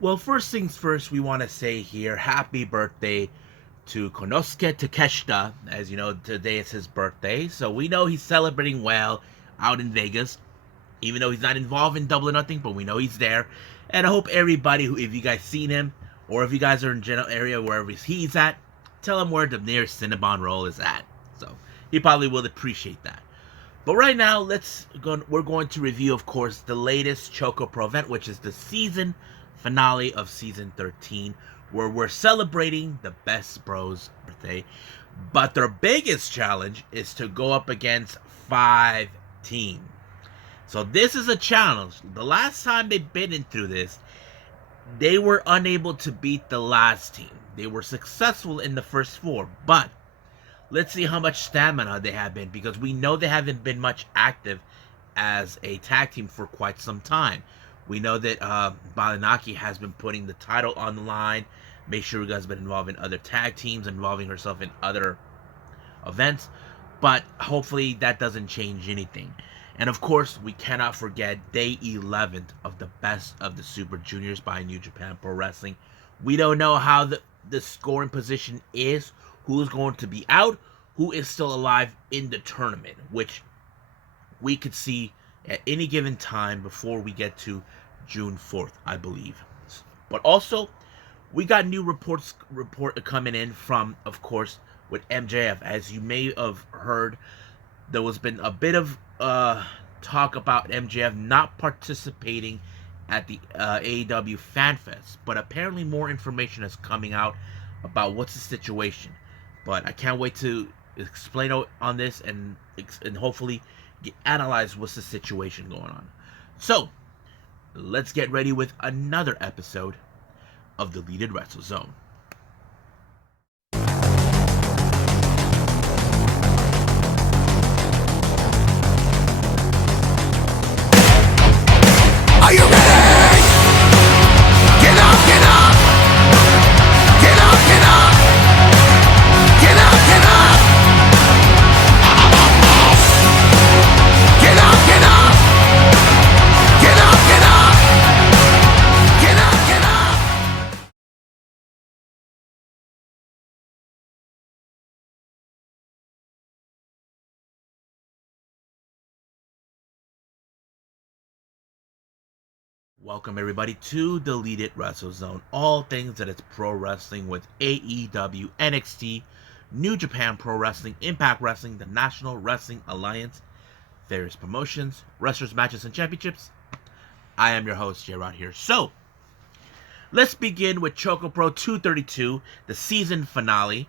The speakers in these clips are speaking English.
Well, first things first, we want to say here, happy birthday to Konosuke Takeshita. As you know, today is his birthday, so we know he's celebrating well out in Vegas, even though he's not involved in Double or Nothing, but we know he's there. And I hope everybody who, if you guys seen him, or if you guys are in general area wherever he's at, tell him where the nearest Cinnabon roll is at. So he probably will appreciate that. But right now, we're going to review, of course, the latest ChocoPro event, which is the season finale of season 13, where we're celebrating the Best Bros birthday. But their biggest challenge is to go up against 5 teams. So this is a challenge. The last time they've been in through this, they were unable to beat the last team. They were successful in the first 4, but let's see how much stamina they have been, because we know they haven't been much active as a tag team for quite some time. We know that Balinaki has been putting the title on the line. Make sure you guys have been involved in other tag teams, involving herself in other events. But hopefully that doesn't change anything. And of course, we cannot forget day 11th of the Best of the Super Juniors by New Japan Pro Wrestling. We don't know how the scoring position is, who's going to be out, who is still alive in the tournament, which we could see at any given time before we get to June 4th, I believe. But also, we got new report coming in from, of course, with MJF. As you may have heard, there was been a bit of talk about MJF not participating at the AEW Fan Fest, but apparently more information is coming out about what's the situation. But I can't wait to explain on this and hopefully analyze what's the situation going on. So let's get ready with another episode of the Deleted Wrestle Zone. Are you ready? Get up, get up! Get up, get up! Get up, get up! Get up, get up! Get up, get up! Get up, get up! Welcome everybody to Deleted Wrestle Zone. All things that is pro wrestling with AEW, NXT, New Japan Pro Wrestling, Impact Wrestling, the National Wrestling Alliance, various promotions, wrestlers, matches, and championships. I am your host, J-Rod here. So, let's begin with ChocoPro 232, the season finale.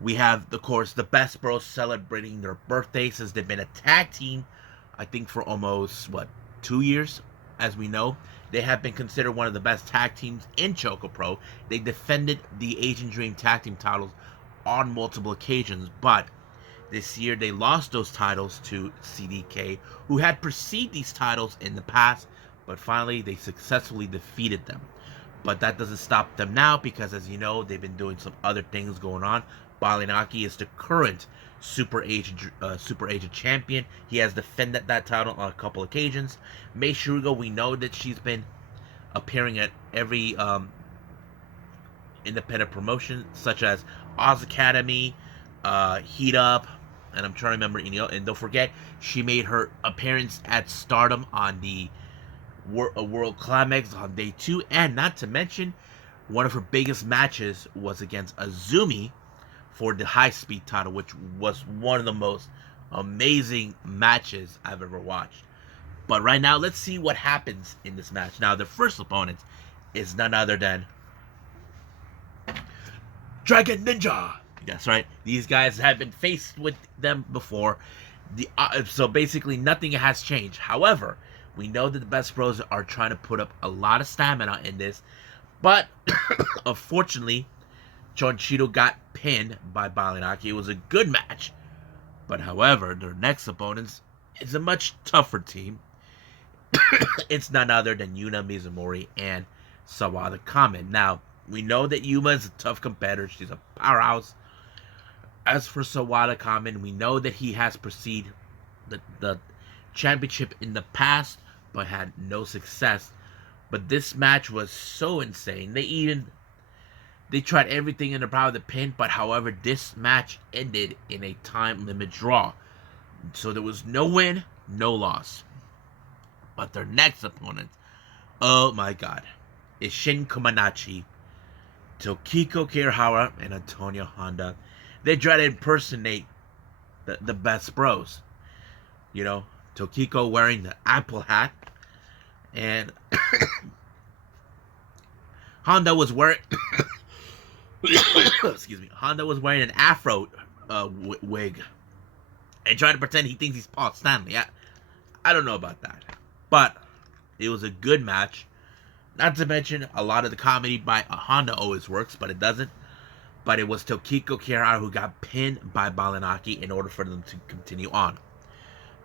We have, of course, the Best Bros celebrating their birthday since they've been a tag team, I think, for almost, 2 years? As we know, they have been considered one of the best tag teams in ChocoPro. They defended the Asian Dream tag team titles on multiple occasions, but this year they lost those titles to CDK, who had preceded these titles in the past, but finally they successfully defeated them. But that doesn't stop them now, because as you know, they've been doing some other things going on. Balinaki is the current Super Agent champion. He has defended that title on a couple occasions. Mei Shugo, we know that she's been appearing at every independent promotion, such as Oz Academy, Heat Up, and I'm trying to remember, and don't forget, she made her appearance at Stardom on the World Climax on day 2, and not to mention, one of her biggest matches was against Azumi for the high speed title, which was one of the most amazing matches I've ever watched. But right now, let's see what happens in this match. Now, the first opponent is none other than Dragon Ninja. That's right. These guys have been faced with them before. So basically, nothing has changed. However, we know that the Best Bros are trying to put up a lot of stamina in this. But, unfortunately, Chonchito got pinned by Balinaki. It was a good match. But however, their next opponents is a much tougher team. It's none other than Yuna Mizumori and Sawada Kamen. Now, we know that Yuma is a tough competitor. She's a powerhouse. As for Sawada Kamen, we know that he has preceded the championship in the past, but had no success But this match was so insane. They tried everything in their power to pin, but however, this match ended in a time limit draw. So there was no win, no loss. But their next opponent, oh my god, is Shin Komanagi, Tokiko Kirihara, and Antonio Honda. They try to impersonate the Best Bros. You know, Tokiko wearing the apple hat, and Honda was wearing excuse me. Honda was wearing an afro wig and trying to pretend he thinks he's Paul Stanley. I don't know about that, but it was a good match. Not to mention a lot of the comedy by Honda always works, but it doesn't. But it was Tokiko Kirihara who got pinned by Balanaki in order for them to continue on.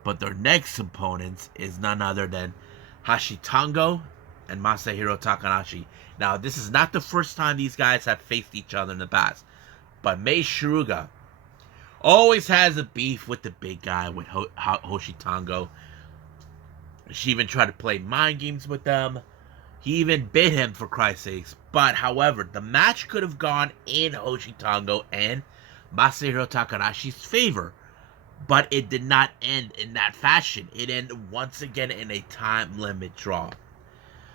But their next opponents is none other than Hashitango and Masahiro Takanashi. Now, this is not the first time these guys have faced each other in the past, but Mei Shiruga always has a beef with the big guy, with Hoshitango. She even tried to play mind games with them. He even bit him, for Christ's sakes. But, however, the match could have gone in Hoshitango and Masahiro Takanashi's favor. But it did not end in that fashion. It ended once again in a time limit draw.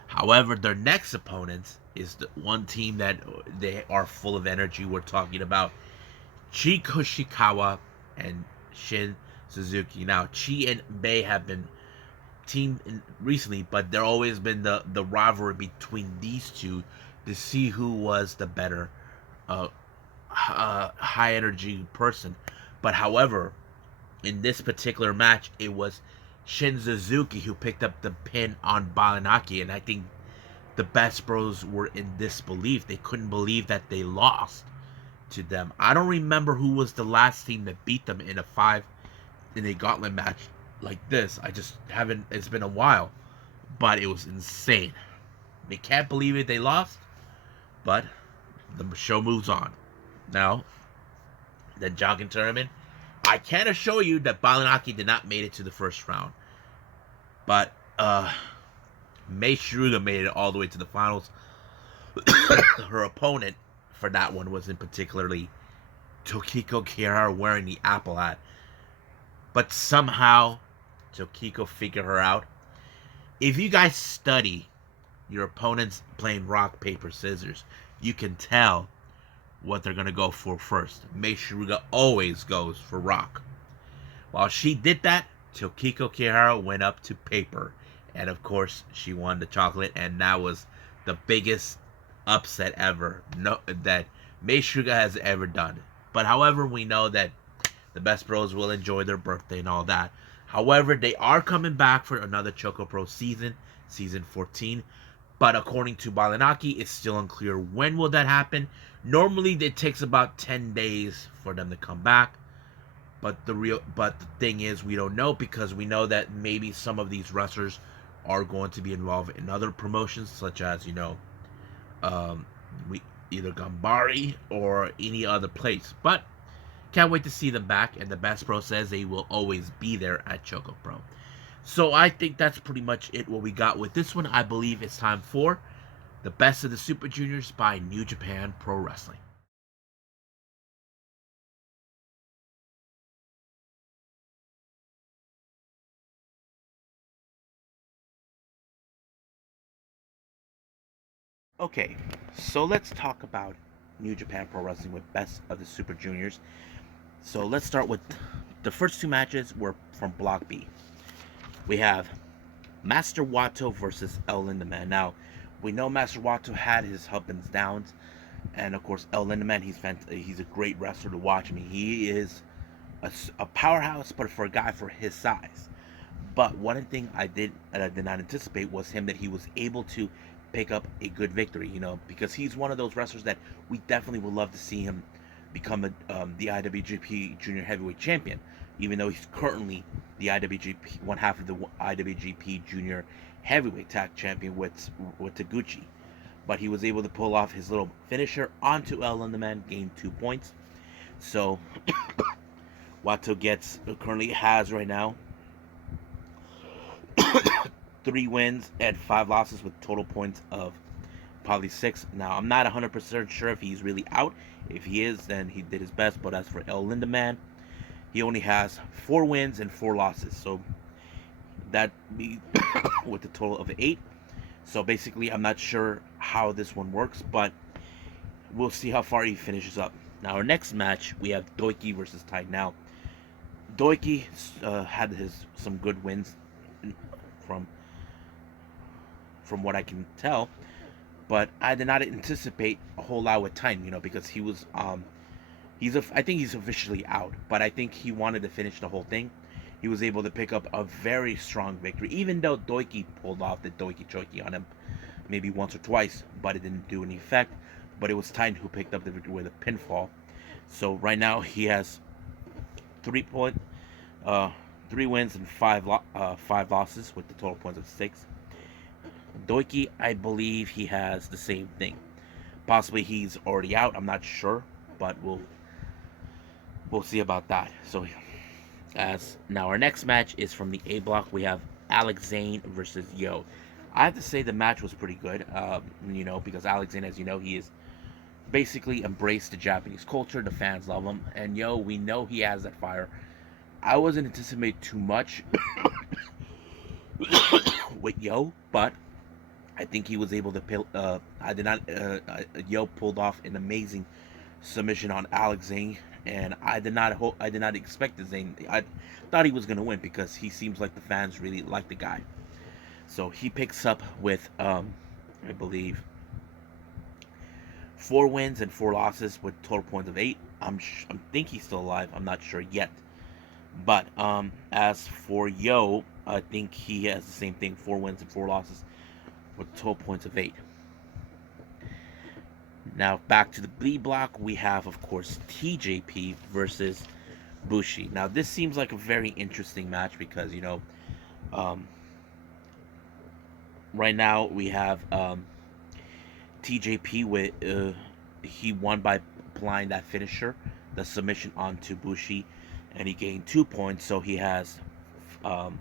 However, their next opponents is the one team that they are full of energy. We're talking about Chi Koshikawa and Shin Suzuki. Now, Chi and Mei have been teamed recently, but there always been the rivalry between these two to see who was the better high energy person. But however, in this particular match, it was Shin Suzuki who picked up the pin on Balanaki, and I think the Best Bros were in disbelief. They couldn't believe that they lost to them. I don't remember who was the last team that beat them in a gauntlet match like this. I just haven't. It's been a while, but it was insane. They can't believe it. They lost, but the show moves on. Now, the jogging tournament. I can assure you that Balanaki did not make it to the first round. But Mei Shiruga made it all the way to the finals. Her opponent for that one was in particularly Tokiko Kirihara wearing the apple hat. But somehow Tokiko figured her out. If you guys study your opponents playing rock, paper, scissors, you can tell what they're going to go for first. Mei Shiruga always goes for rock. While she did that, Tokiko Kirihara went up to paper. And of course, she won the chocolate. And that was the biggest upset ever that Mei Shiruga has ever done. But however, we know that the Best Bros will enjoy their birthday and all that. However, they are coming back for another ChocoPro season, season 14. But according to Balanaki, it's still unclear when will that happen. Normally, it takes about 10 days for them to come back. But the thing is, we don't know, because we know that maybe some of these wrestlers are going to be involved in other promotions, such as, either Gambari or any other place. But can't wait to see them back, and the Best Bro says they will always be there at ChocoPro. So I think that's pretty much it, what we got with this one. I believe it's time for the Best of the Super Juniors by New Japan Pro Wrestling. Okay, so let's talk about New Japan Pro Wrestling with Best of the Super Juniors. So let's start with the first two matches were from Block B. We have Master Wato versus El Lindaman. Now, we know Master Wato had his up and downs, and of course El Lindaman, he's a great wrestler to watch. I mean, he is a powerhouse, but for a guy for his size. But one thing I did not anticipate was that he was able to pick up a good victory, because he's one of those wrestlers that we definitely would love to see him become the IWGP Junior Heavyweight Champion, even though he's currently the IWGP, one half of the IWGP Junior Heavyweight Tag Champion with Taguchi. But he was able to pull off his little finisher onto El Lindaman, gain 2 points. So Wato currently has right now 3 wins and 5 losses with total points of probably 6. Now, I'm not 100% sure if he's really out. If he is, then he did his best. But as for El Lindemann, he only has 4 wins and 4 losses. So that be with a total of 8. So basically, I'm not sure how this one works, but we'll see how far he finishes up. Now, our next match, we have Doiki versus Tide. Now, Doiki had some good wins from what I can tell, but I did not anticipate a whole lot with Tide, because he was I think he's officially out, but I think he wanted to finish the whole thing. He was able to pick up a very strong victory, even though Doiki pulled off the Doiki Choiki on him maybe once or twice, but it didn't do any effect. But it was Titan who picked up the victory with a pinfall. So right now he has 3 wins and 5 losses with the total points of 6. Doiki, I believe he has the same thing. Possibly he's already out. I'm not sure, but we'll see about that. So as now our next match is from the A block. We have Alex Zane versus Yo. I have to say the match was pretty good. Because Alex Zane, as you know, he is basically embraced the Japanese culture. The fans love him, and Yo, we know he has that fire. I wasn't anticipating too much with Yo, but I think he was able to. Yo pulled off an amazing submission on Alex Zane, and I did not expect the Zane. I thought he was gonna win because he seems like the fans really like the guy. So he picks up with I believe 4 wins and 4 losses with total points of 8. I think he's still alive. I'm not sure yet. But as for Yo, I think he has the same thing: 4 wins and 4 losses with total points of 8. Now back to the B block, we have, of course, TJP versus Bushi. Now this seems like a very interesting match because right now we have TJP with he won by applying that finisher, the submission onto Bushi, and he gained 2 points. So he has 4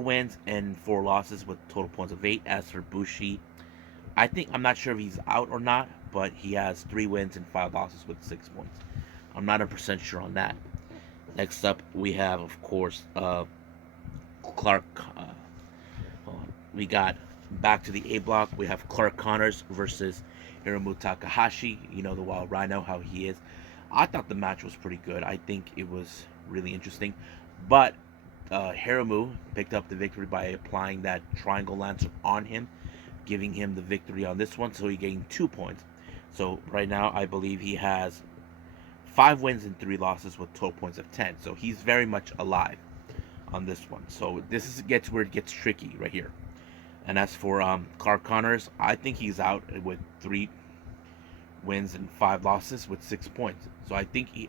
wins and 4 losses with total points of 8. As for Bushi, I'm not sure if he's out or not, but he has 3 wins and 5 losses with 6 points. I'm not 100% sure on that. Next up, we have, of course, Clark. We got back to the A block. We have Clark Connors versus Hiromu Takahashi. The Wild Rhino, how he is. I thought the match was pretty good. I think it was really interesting, but Hiromu picked up the victory by applying that triangle lancer on him, giving him the victory on this one. So he gained 2 points. So right now, I believe he has 5 wins and 3 losses with total points of 10. So he's very much alive on this one. So this gets where it gets tricky right here. And as for Clark Connors, I think he's out with 3 wins and 5 losses with 6 points. So I think he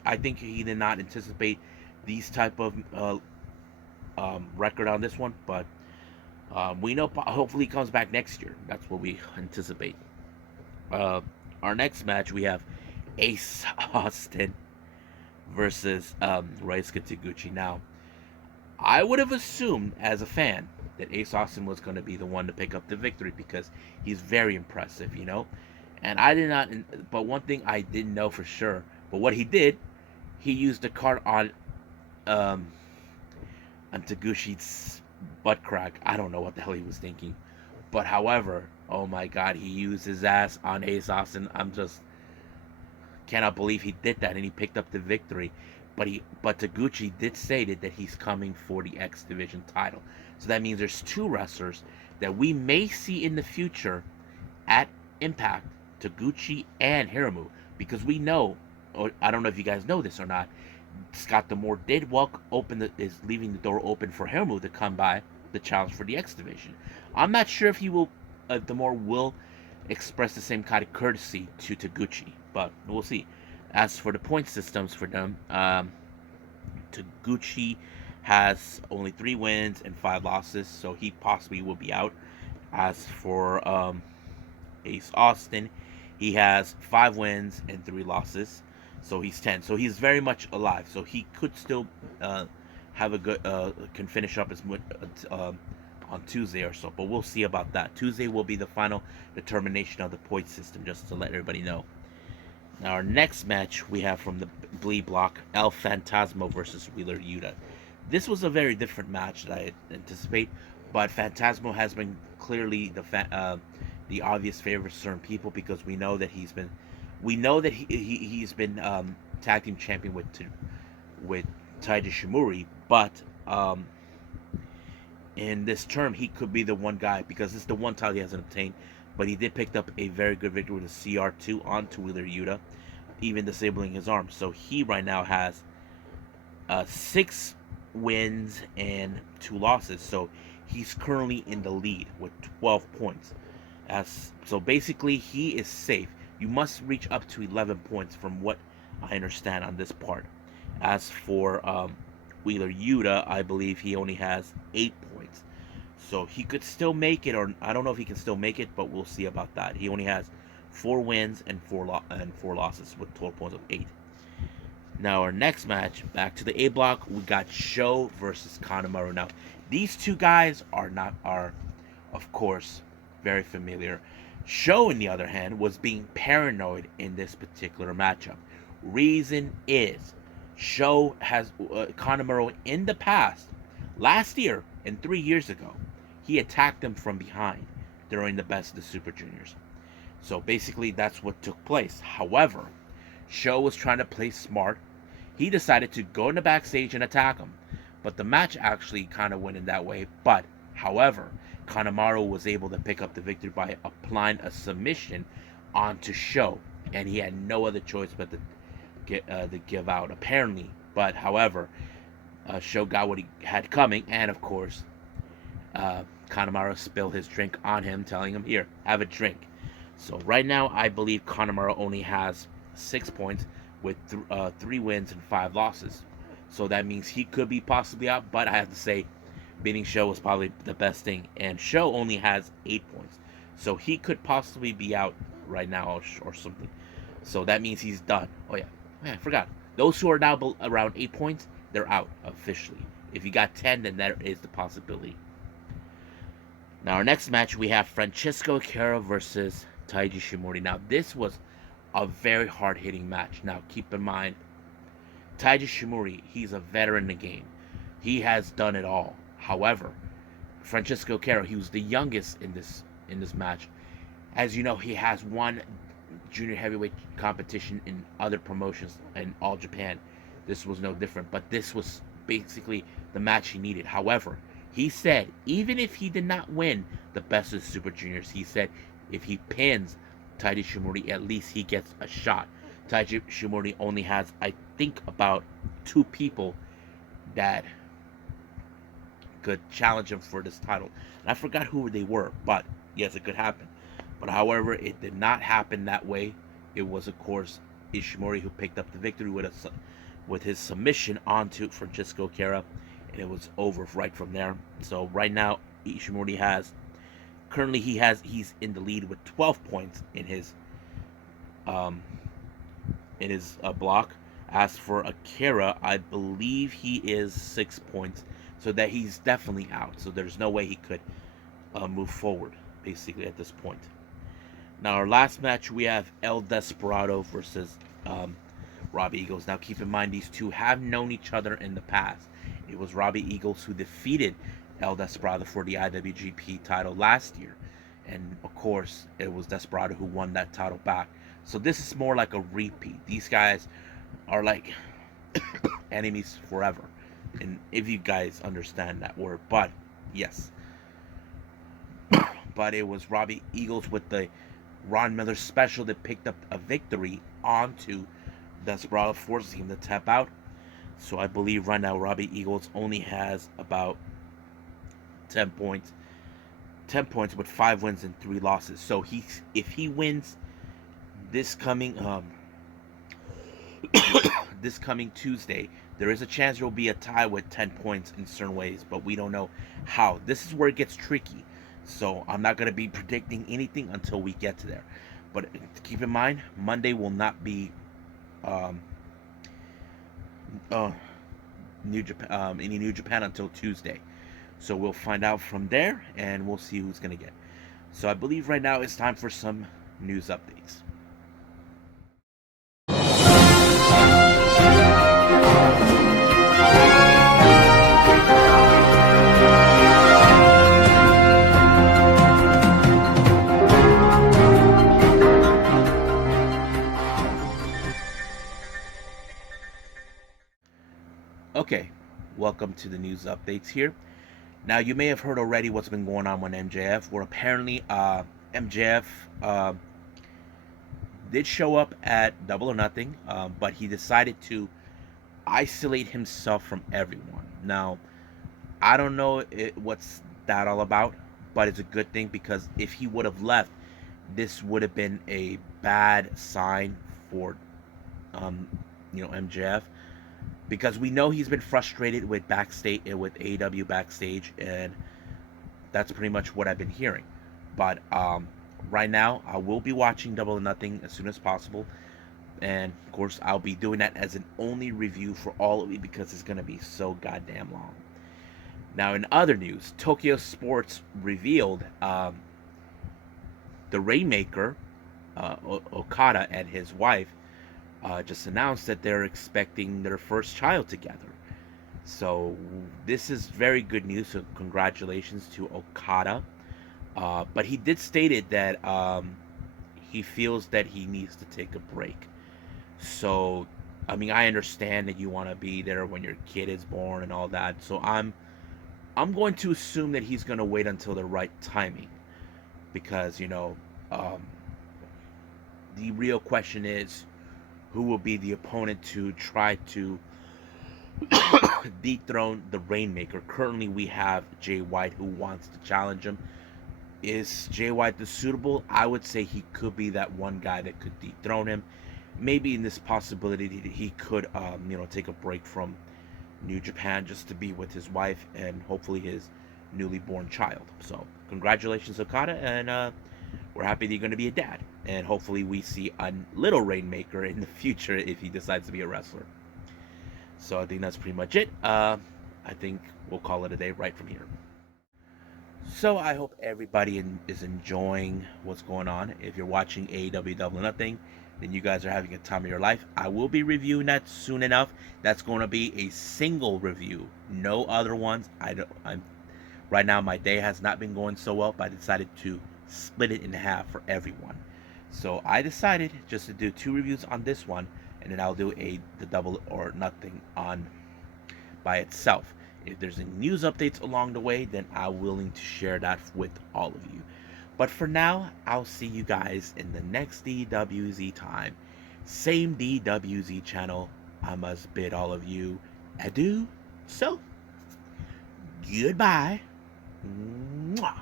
did not anticipate these type of record on this one, but we know hopefully he comes back next year. That's what we anticipate. Our next match, we have Ace Austin versus Ryusuke Taguchi. Now, I would have assumed as a fan that Ace Austin was going to be the one to pick up the victory because he's very impressive, And I did not, but one thing I didn't know for sure, but what he did, he used the card on Taguchi's butt crack. I don't know what the hell he was thinking. But however, oh my god, he used his ass on Ace Austin. I'm just cannot believe he did that and he picked up the victory. But Taguchi did say that he's coming for the X Division title. So that means there's 2 wrestlers that we may see in the future at Impact, Taguchi and Hiromu. Because we know, or I don't know if you guys know this or not, Scott D'Amore did is leaving the door open for Hiromu to come by the challenge for the X Division. I'm not sure if D'Amore will express the same kind of courtesy to Taguchi, but we'll see. As for the point systems for them, Taguchi has only 3 wins and 5 losses, so he possibly will be out. As for Ace Austin, he has 5 wins and 3 losses, so he's 10. So he's very much alive. So he could still have a good can finish up on Tuesday or so. But we'll see about that. Tuesday will be the final determination of the point system, just to let everybody know. Now our next match we have from the B block, El Fantasmo versus Wheeler Yuta. This was a very different match that I anticipate, but Fantasmo has been clearly the obvious favorite of certain people, because we know that he's been tag team champion with Taiji Shimori, but in this term he could be the one guy, because it's the one title he hasn't obtained. But he did pick up a very good victory with a CR2 onto Wheeler Yuta, even disabling his arm. So he right now has 6 wins and 2 losses. So he's currently in the lead with 12 points. So basically he is safe. You must reach up to 11 points from what I understand on this part. As for Wheeler Yuta, I believe he only has 8 points. So he could still make it, or I don't know if he can still make it, but we'll see about that. He only has 4 wins and 4 losses with total points of 8. Now our next match, back to the A block, we got Sho versus Kanemaru. Now these two guys are of course very familiar. Sho, on the other hand, was being paranoid in this particular matchup. Reason is, Sho has Kanemaru in the past, last year and 3 years ago, he attacked him from behind during the Best of the Super Juniors. So basically that's what took place. However, Sho was trying to play smart. He decided to go in the backstage and attack him. But the match actually kind of went in that way. But, however, Kanemaru was able to pick up the victory by applying a submission onto Sho. And he had no other choice but to give out, apparently. But, however, Sho got what he had coming. And, of course, Kanemaru spilled his drink on him, telling him, "Here, have a drink." So right now, I believe Kanemaru only has 6 points with 3 wins and 5 losses. So that means he could be possibly out, but I have to say, beating Sho was probably the best thing. And Sho only has 8 points. So he could possibly be out right now or something. So that means he's done. Oh yeah, I forgot. Those who are now around 8 points, they're out officially. If you got 10, then there is the possibility. Now our next match, we have Francesco Akira versus Taiji Shimori. Now this was a very hard-hitting match. Now keep in mind, Taiji Shimori, he's a veteran in the game. He has done it all. However, Francesco Akira, he was the youngest in this match. As you know, he has won junior heavyweight competition in other promotions in All Japan. This was no different, but this was basically the match he needed. However, he said even if he did not win the Best of the Super Juniors, he said if he pins Taiji Shimori, at least he gets a shot. Taiji Shimori only has, I think, about 2 people that could challenge him for this title. And I forgot who they were, but yes, it could happen. But however, it did not happen that way. It was, of course, Ishimori who picked up the victory with his submission onto Francesco Akira, and it was over right from there. So right now, Ishimori he's in the lead with 12 points in his block. As for Akira, I believe he is 6 points, so that he's definitely out. So there's no way he could move forward, basically, at this point. Now, our last match, we have El Desperado versus Robbie Eagles. Now, keep in mind, these two have known each other in the past. It was Robbie Eagles who defeated El Desperado for the IWGP title last year. And, of course, it was Desperado who won that title back. So this is more like a repeat. These guys are like enemies forever. And if you guys understand that word. But, yes. But it was Robbie Eagles with the Ron Miller special that picked up a victory onto Desperado, forcing him to tap out. So I believe right now Robbie Eagles only has about 10 points. 10 points with 5 wins and 3 losses. So if he wins this coming this coming Tuesday, there is a chance there will be a tie with 10 points in certain ways, but we don't know how. This is where it gets tricky. So I'm not going to be predicting anything until we get to there. But keep in mind, Monday will not be New Japan until Tuesday. So we'll find out from there, and we'll see who's gonna get. So I believe right now it's time for some news updates. Okay, welcome to the news updates here. Now, you may have heard already what's been going on with MJF, where apparently MJF did show up at Double or Nothing, but he decided to isolate himself from everyone. Now, I don't know what's that all about, but it's a good thing because if he would have left, this would have been a bad sign for, um, MJF, because we know he's been frustrated with backstage with AEW backstage, and that's pretty much what I've been hearing. But right now, I will be watching Double or Nothing as soon as possible, and of course, I'll be doing that as an only review for all of you because it's gonna be so goddamn long. Now, in other news, Tokyo Sports revealed the Rainmaker, Okada, and his wife just announced that they're expecting their first child together. So this is very good news. So congratulations to Okada. But he did stated that he feels that he needs to take a break. So I mean, I understand that you want to be there when your kid is born and all that. So I'm going to assume that he's going to wait until the right timing, because um, the real question is who will be the opponent to try to dethrone the Rainmaker. Currently, we have Jay White who wants to challenge him. Is Jay White the suitable? I would say he could be that one guy that could dethrone him. Maybe in this possibility that he could, take a break from New Japan just to be with his wife and hopefully his newly born child. So, congratulations, Okada, and we're happy that you're going to be a dad. And hopefully, we see a little Rainmaker in the future if he decides to be a wrestler. So, I think that's pretty much it. I think we'll call it a day right from here. So, I hope everybody is enjoying what's going on. If you're watching AEW Double or Nothing, then you guys are having a time of your life. I will be reviewing that soon enough. That's going to be a single review, no other ones. Right now, my day has not been going so well, but I decided to split it in half for everyone. So I decided just to do 2 reviews on this one, and then I'll do the Double or Nothing on by itself. If there's any news updates along the way, then I'm willing to share that with all of you. But for now, I'll see you guys in the next DWZ time. Same DWZ channel. I must bid all of you adieu. So, goodbye. Mwah.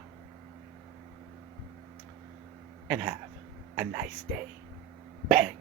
And have a nice day. Bang.